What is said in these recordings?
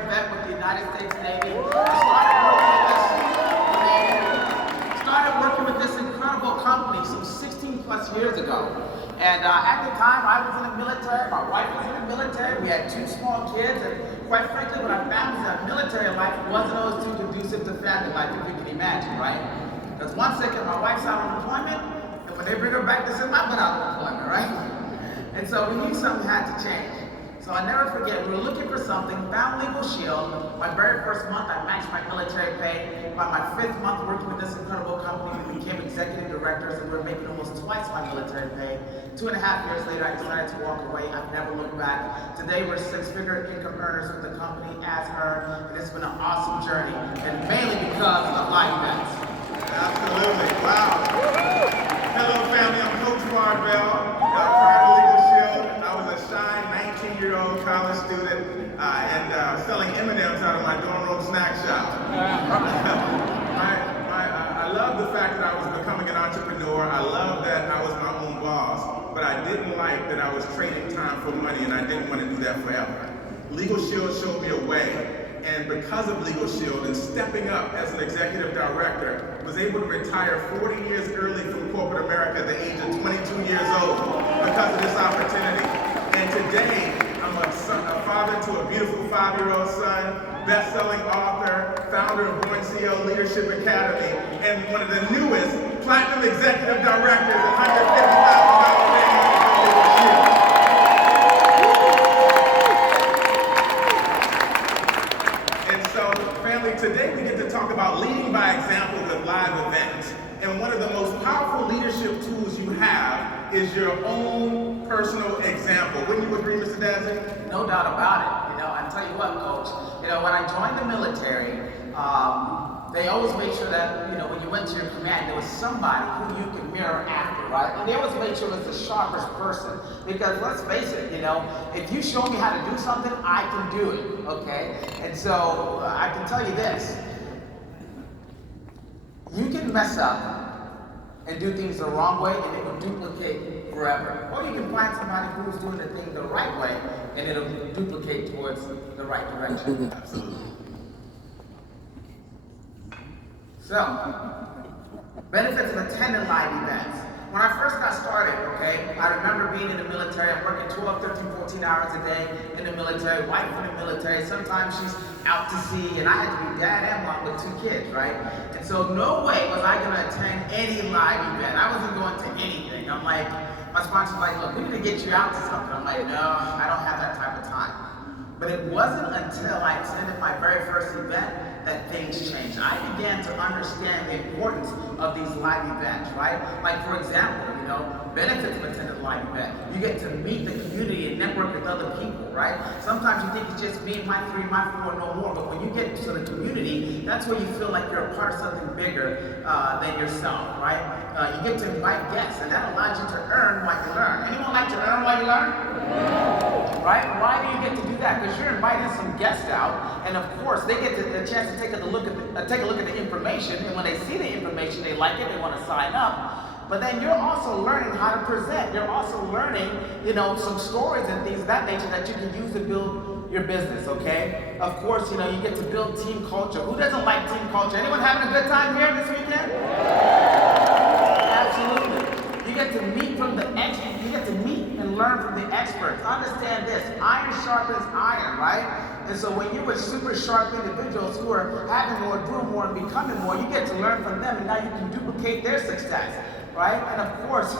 military vet with the United States Navy. Started working with this incredible company some 16 plus years ago. And at the time, I was in the military, my wife was in the military, we had 2 small kids, and quite frankly, what I found is that military life wasn't always too conducive to family life, if you can imagine, right? Because one second, my wife's out on deployment, and when they bring her back, they say, I'm out on deployment, right? And so we knew something had to change. So I never forget, we were looking for something, found Legal Shield. My very first month, I matched my military pay. By my 5th month working with this incredible company, we became executive directors and we were making almost twice my military pay. 2.5 years later, I decided to walk away. I've never looked back. Today, we're 6-figure income earners with the company as earned, and it's been an awesome journey, and mainly because of life events. Absolutely, wow. Hello family, I'm Coach Marvell, prior to Legal Shield. I was a shy 19-year-old college student and selling M&Ms out of my dorm room snack shop. I love the fact that I was becoming an entrepreneur. I love that I was my own boss, but I didn't like that I was trading time for money, and I didn't want to do that forever. Legal Shield showed me a way. And because of Legal Shield and stepping up as an executive director, was able to retire 40 years early from corporate America at the age of 22 years old because of this opportunity. And today, I'm a father to a beautiful 5-year-old son, best-selling author, founder of Born CEO Leadership Academy, and one of the newest platinum executive directors at $150,000 Legal Shield. Today we get to talk about leading by example with live events. And one of the most powerful leadership tools you have is your own personal example. Wouldn't you agree, Mr. Dadzie? No doubt about it. I tell you what, Coach, when I joined the military, they always made sure that, when you went to your command, there was somebody who you could mirror after, right? And they always made sure it was the sharpest person. Because let's face it, if you show me how to do something, I can do it, okay? And so I can tell you this. You can mess up and do things the wrong way and it will duplicate forever. Or you can find somebody who's doing the thing the right way and it'll duplicate towards the right direction. Absolutely. So, benefits of attending live events. When I first got started, I remember being in the military. I'm working 12, 13, 14 hours a day in the military, wife in the military. Sometimes she's out to sea, and I had to be dad and mom with 2 kids, right? And so no way was I going to attend any live event. I wasn't going to anything. I'm like, my sponsor's like, look, we need to get you out to something. I'm like, no, I don't have that type of time. But it wasn't until I attended my very first event that things changed. I began to understand the importance of these live events, right? Like for example, benefits of attending a live event. You get to meet the community and network with other people, right? Sometimes you think it's just me, my 3, my 4, no more, but when you get to the community, that's where you feel like you're a part of something bigger than yourself, right? You get to invite guests, and that allows you to earn while you learn. Anyone like to earn while you learn? Right? Why do you get to do that? Because you're inviting some guests out, and of course, they get the chance to take a look at the information, and when they see the information, they like it, they want to sign up. But then you're also learning how to present. You're also learning, some stories and things of that nature that you can use to build your business, okay? Of course, you get to build team culture. Who doesn't like team culture? Anyone having a good time here this weekend? Absolutely. You get to meet and learn from the experts. Understand this, iron sharpens iron, right? And so when you're with super sharp individuals who are having more, doing more, and becoming more, you get to learn from them, and now you can duplicate their success, right? And of course,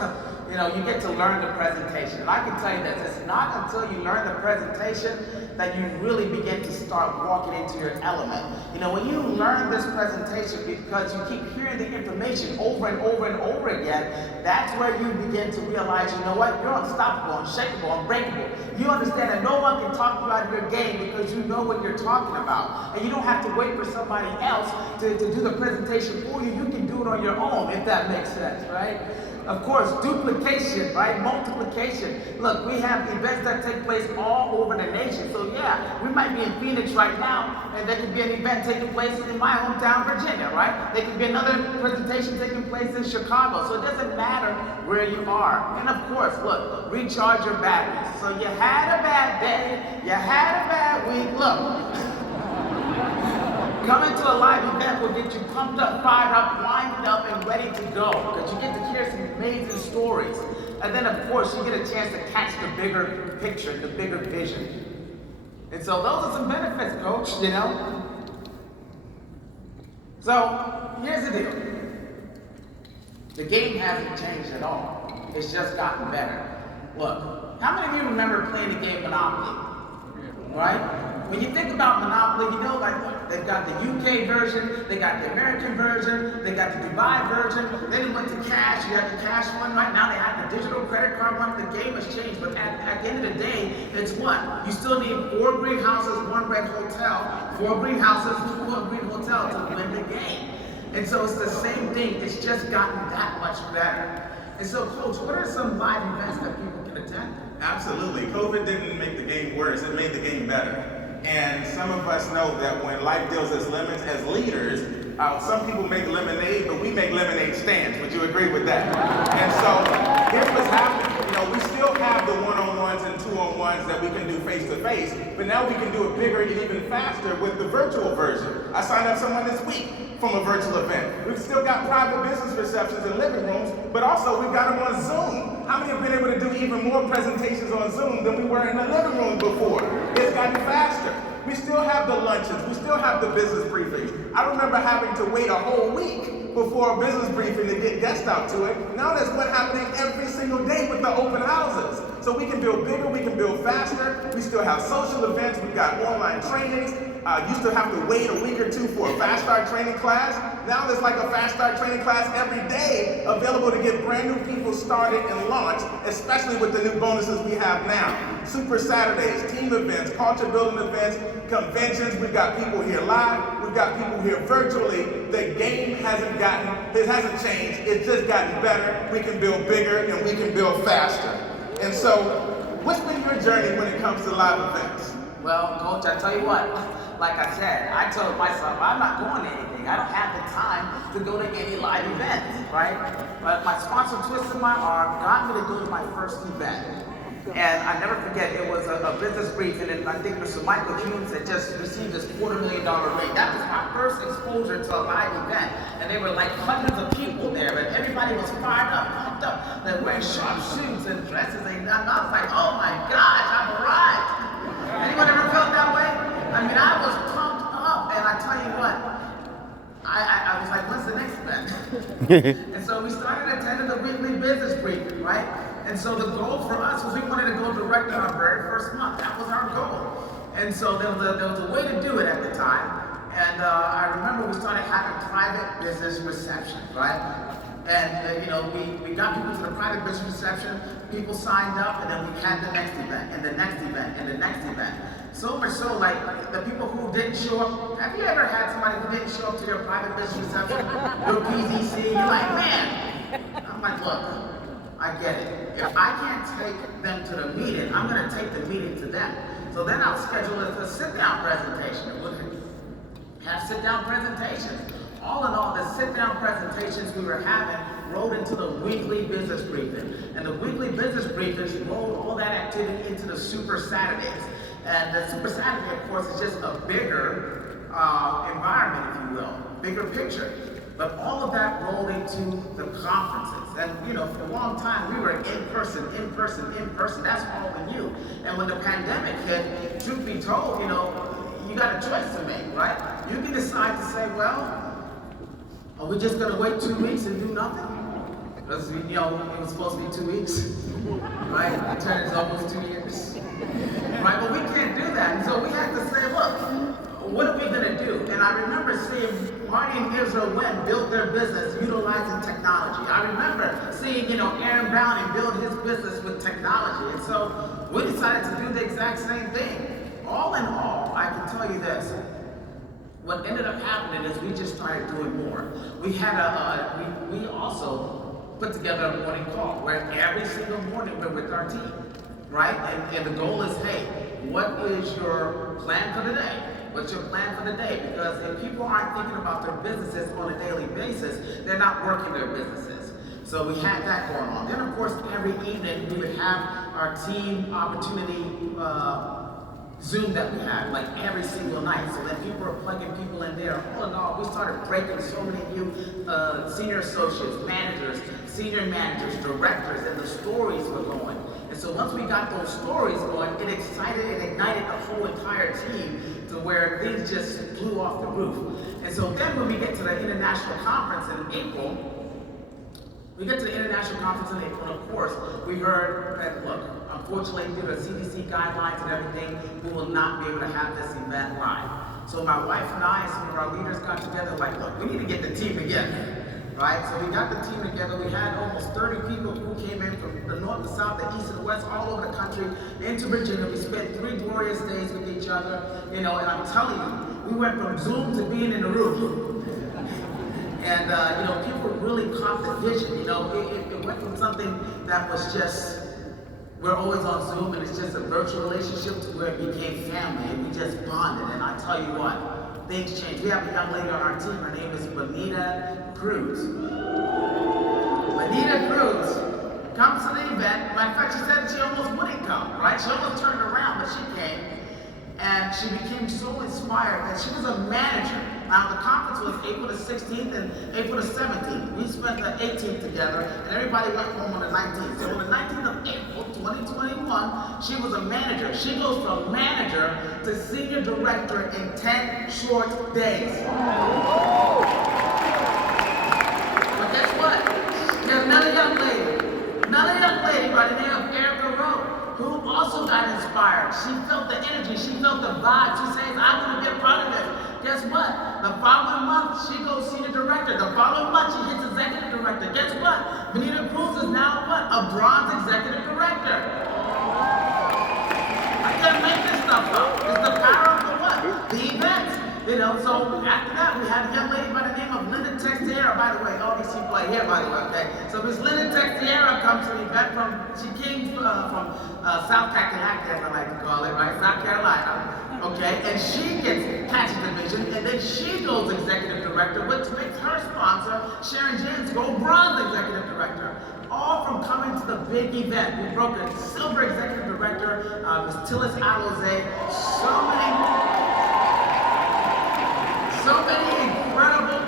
you get to learn the presentation. And I can tell you this, it's not until you learn the presentation that you really begin to start walking into your element. When you learn this presentation because you keep hearing the information over and over and over again, that's where you begin to realize, you know what, you're unstoppable, unshakable, unbreakable. You understand that no one can talk you out of your game because you know what you're talking about. And you don't have to wait for somebody else to do the presentation for you. You can do it on your own, if that makes sense, right? Of course, duplication, right? Multiplication. Look, we have events that take place all over the nation. So yeah, we might be in Phoenix right now, and there could be an event taking place in my hometown, Virginia, right? There could be another presentation taking place in Chicago. So it doesn't matter where you are. And of course, look, recharge your batteries. So you had a bad day, you had a bad week. Look, coming to a live event will get you pumped up, fired up, winded up, and ready to go. Because you get to hear some amazing stories. And then, of course, you get a chance to catch the bigger picture, the bigger vision. And so those are some benefits, Coach, you know. So here's the deal. The game hasn't changed at all. It's just gotten better. Look, how many of you remember playing the game Monopoly? Right? When you think about Monopoly, you know, like, they've got the UK version, they got the American version, they got the Dubai version, then it went to cash, you have the cash one, right now they have the digital credit card one. The game has changed, but at the end of the day, it's what? You still need 4 greenhouses, 1 red hotel, 4 greenhouses, 1 green hotel to win the game. And so it's the same thing, it's just gotten that much better. And so, Coach, what are some live events that people can attend? Absolutely. COVID didn't make the game worse, it made the game better. And some of us know that when life deals us lemons as leaders, some people make lemonade, but we make lemonade stands. Would you agree with that? And so here's what's happening. You know, we still have the one-on-ones and two-on-ones that we can do face-to-face, but now we can do it bigger and even faster with the virtual version. I signed up someone this week from a virtual event. We've still got private business receptions in living rooms, but also we've got them on Zoom. How many have been able to do even more presentations on Zoom than we were in the living room before? It's gotten faster. We still have the luncheons, we still have the business briefings. I remember having to wait a whole week before a business briefing to get guests out to it. Now that's what's happening every single day with the open houses. So we can build bigger, we can build faster. We still have social events, we've got online trainings. Used to have to wait a week or 2 for a fast start training class. Now there's like a fast start training class every day available to get brand new people started and launched, especially with the new bonuses we have now. Super Saturdays, team events, culture building events, conventions. We've got people here live, we've got people here virtually. The game hasn't changed, it's just gotten better. We can build bigger and we can build faster. And so, what's been your journey when it comes to live events? Well, Coach, I tell you what, like I said, I told myself I'm not going to anything. I don't have the time to go to any live events, right? But my sponsor twisted my arm, got me to go to my first event. And I never forget, it was a business briefing, and I think Mr. Michael Hughes had just received his $250,000 rate. That was my first exposure to a live event. And there were like hundreds of people there, and everybody was fired up, pumped up. They're wearing sharp shoes and dresses, and I was like, oh my gosh, I've arrived. Anyone ever felt that way? I mean, I was pumped up, and I tell you what, I was like, when's the next event? And so we started attending the weekly business briefing, right? And so the goal for us was we wanted to go direct in our very first month. That was our goal. And so there was a way to do it at the time. And I remember we started having private business receptions, right? And you know, we got people to the private business reception, people signed up, and then we had the next event, and the next event, and the next event. So much so, like, the people who didn't show up, have you ever had somebody who didn't show up to your private business reception, your PZC, you're like, man. I'm like, look, I get it. If I can't take them to the meeting, I'm gonna take the meeting to them. So then I'll schedule a sit-down presentation. We'll have sit-down presentations. All in all, the sit-down presentations we were having rolled into the weekly business briefing. And the weekly business briefings rolled all that activity into the Super Saturdays. And the Super Saturday, of course, is just a bigger environment, if you will, bigger picture. But all of that rolled into the conferences. And you know, for a long time, we were in person. That's all we knew. And when the pandemic hit, truth be told, you know, you got a choice to make, right? You can decide to say, well, are we just gonna wait 2 weeks and do nothing? Because you know, it was supposed to be 2 weeks, right? It turned almost 2 years, right? But we can't do that. And so we had to say, look, what are we gonna do? And I remember seeing Marty and Israel Wen build their business utilizing technology. I remember seeing, you know, Aaron Browning build his business with technology. And so we decided to do the exact same thing. All in all, I can tell you this. What ended up happening is we just started doing more. We had we also put together a morning call where every single morning we're with our team, right? And the goal is, hey, what is your plan for the day? What's your plan for the day? Because if people aren't thinking about their businesses on a daily basis, they're not working their businesses. So we had that going on. Then, of course, every evening we would have our team opportunity Zoom that we had, like every single night. So then people were plugging people in there. All in all, we started breaking so many new senior associates, managers, senior managers, directors, and the stories were going. And so once we got those stories going, it excited and ignited the whole entire team to where things just flew off the roof. And so then when we get to the international conference in April, and of course, we heard that, look, unfortunately, due to CDC guidelines and everything, we will not be able to have this event live. So my wife and I and some of our leaders got together like, look, we need to get the team together, right? So we got the team together. We had almost 30 people who came in from the north, the south, the east, and the west, all over the country, into Virginia. We spent 3 glorious days with each other, and I'm telling you, we went from Zoom to being in the room. And, people really caught the vision. It went from something that was just, we're always on Zoom and it's just a virtual relationship to where it became family and we just bonded. And I tell you what, things changed. We have a young lady on our team. Her name is Benita Cruz. Benita Cruz comes to the event. Matter of fact, she said she almost wouldn't come, right? She almost turned around, but she came. And she became so inspired that she was a manager. Now, the conference was April the 16th and April the 17th. We spent the 18th together, and everybody went home on the 19th. So on the 19th of April, 2021, she was a manager. She goes from manager to senior director in 10 short days. But guess what? There's another young lady by the name of Erica Rowe, who also got inspired. She felt the energy, she felt the vibe. She says, I want to be a part of this. Guess what? The following month, she goes senior director. The following month, she hits executive director. Guess what? Benita Cruz is now what? A bronze executive director. I can't make this stuff up. It's the power of the what? The events. So after that, we had a young lady by the name of Linda Textiera, by the way. All these people are here, by the way, okay? So Miss Linda Textiera comes to the event she came from South Carolina, as I like to call it, right? South Carolina, okay? And she catches the vision, and then she goes executive director, which makes her sponsor, Sharon James, go bronze executive director. All from coming to the big event. We broke a silver executive director, Ms. Tillis Aloze, so many incredible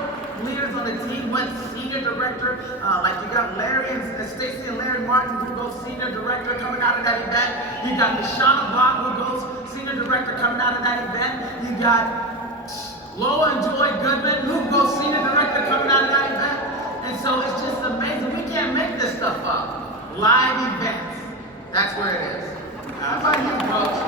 leaders on the team went senior director. Like you got Larry and Stacy and Larry Martin who goes senior director coming out of that event. You got Nishana Bob who goes senior director coming out of that event. You got Loa and Joy Goodman who goes senior director coming out of that event. And so it's just amazing. We can't make this stuff up. Live events. That's where it is. How about you, folks?